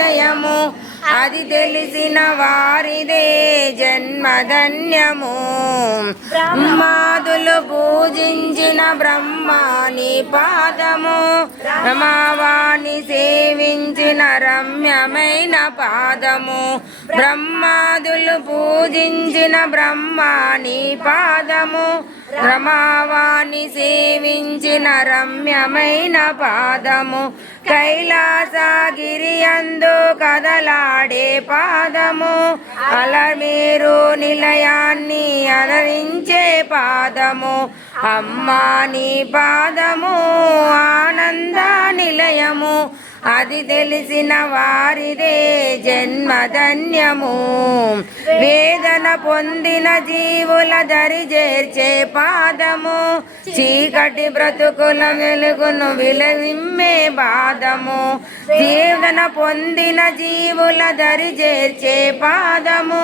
నిలయము అది తెలిసిన వారిదే జన్మధన్యము బ్రహ్మాదులు పూజించిన బ్రహ్మాని పాదము రమావాణి సేవించిన రమ్యమైన పాదము బ్రహ్మాదులు పూజించిన బ్రహ్మాని పాదము రమావాణి సేవించిన రమ్యమైన పాదము కైలాసగిరి యందు కదలాడే పాదము అలమేరు నిలయాన్ని అలరించే పాదము అమ్మా నీ పాదము ఆనంద నిలయము అది తెలిసిన వారిదే జన్మధన్యము వేదన పొందిన జీవుల దరి చేర్చే పాదము చీకటి బ్రతుకుల వెలుగును విలవిమ్మే పాదము వేదన పొందిన జీవుల దరి చేర్చే పాదము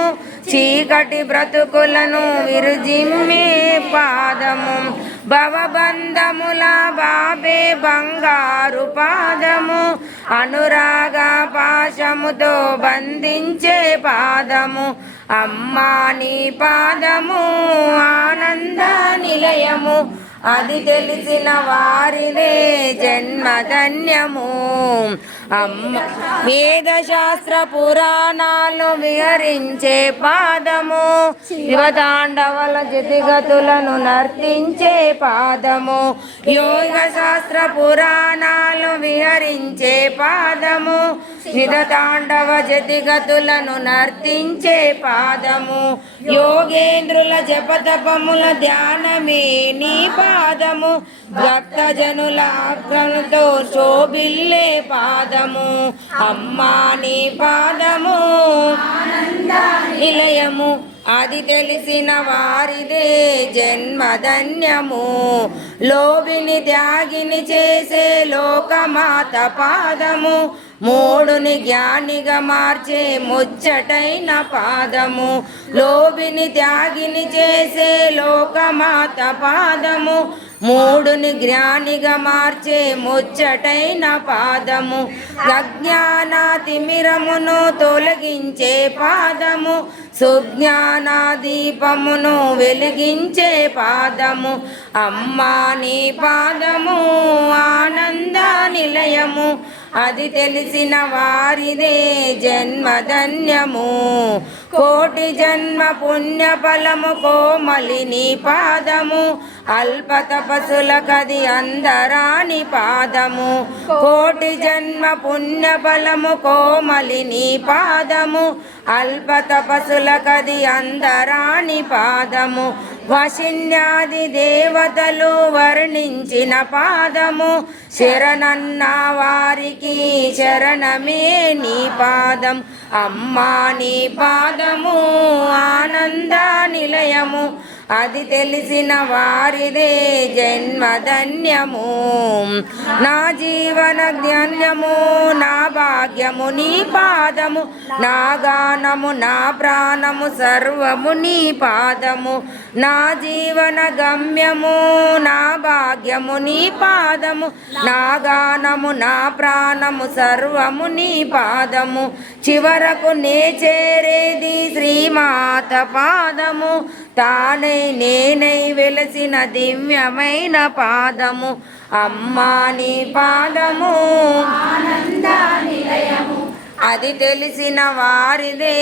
చీకటి బ్రతుకులను విరుజిమ్మే పాదము భవబంధముల బాబే బంగారు పాదము అనురాగ పాశముతో బంధించే పాదము అమ్మా నీ పాదము ఆనంద నిలయము అది తెలిసిన వారిదే జన్మధన్యము అమ్మ వేదశాస్త్ర పురాణాలు విహరించే పాదము శివతాండవల జతిగతులను నర్తించే పాదము యోగ శాస్త్ర పురాణాలు విహరించే పాదము శివతాండవ జతిగతులను నర్తించే పాదము యోగేంద్రుల జపతపముల ధ్యానమే నీ పాదము భక్తజనుల ఆజ్ఞలతో శోభిల్లే పాదము అమ్మా నీ పాదము నిలయము అది తెలిసిన వారిదే జన్మధన్యము లోభిని త్యాగిని చేసే లోకమాత పాదము మూడుని జ్ఞానిగా మార్చే ముచ్చటైన పాదము లోభిని త్యాగిని చేసే లోకమాత పాదము మూడుని జ్ఞానిగా మార్చే ముచ్చటైన పాదము అజ్ఞాన తిమిరమును తొలగించే పాదము సుజ్ఞాన దీపమును వెలిగించే పాదము అమ్మా నీ పాదము ఆనంద నిలయము అది తెలిసిన వారిదే జన్మధన్యము కోటి జన్మ పుణ్య ఫలము కోమలిని పాదము అల్ప తపసులకది అందరాని పాదము కోటి జన్మ పుణ్య ఫలము కోమలిని పాదము అల్ప తపసులకది అందరాని పాదము వశిన్యాది దేవతలు వర్ణించిన పాదము శరణన్న వారికి శరణమే నీ పాదం అమ్మా నీ పాదము ఆనంద నిలయము అది తెలిసిన వారిదే జన్మధన్యము నా జీవన జ్ఞానము నా భాగ్యము నీ పాదము నా గానము నా ప్రాణము సర్వము నీ పాదము నా జీవన గమ్యము నా భాగ్యము నీ పాదము నా గానము నా ప్రాణము సర్వము నీ పాదము చివరకు నే చేరేది శ్రీమాత పాదము తానై నేనై వెలసిన దివ్యమైన పాదము అమ్మా నీ పాదము ఆనంద నిలయము అది తెలిసిన వారిదే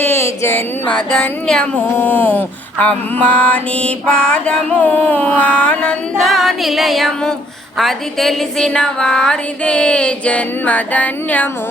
జన్మధన్యము అమ్మా నీ పాదము ఆనంద నిలయము అది తెలిసిన వారిదే జన్మధన్యము